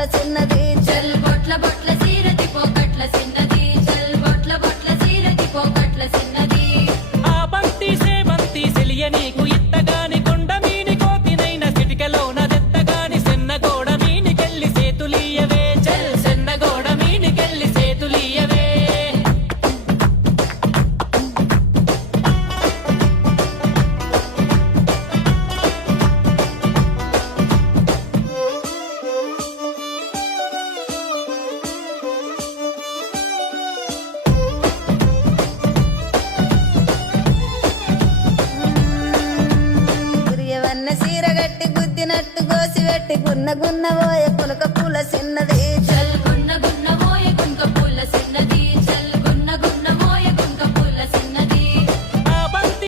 పోకట్ల చిన్నది చల్ బొట్ల బొట్ల సీరతి పోకట్ల చిన్నది చల్ బొట్ల బొట్ల సీరతి పోకట్ల చిన్నది ఆ బంతి సేమంతి సెలియ నీకు ఇత్తగాని కొండ మీని కోతినైన సిటికలోన దెత్తగాని సెన్నగోడ మీనికెళ్ళి సేతులీయవే చల్ సెన్నగోడ మీనికెళ్ళి సేతులీయవే గురియవన్న సీరగట్టి గుద్దినట్టు గోసి పెట్టి గున్న గున్న పోయే పులక పూల చిన్నది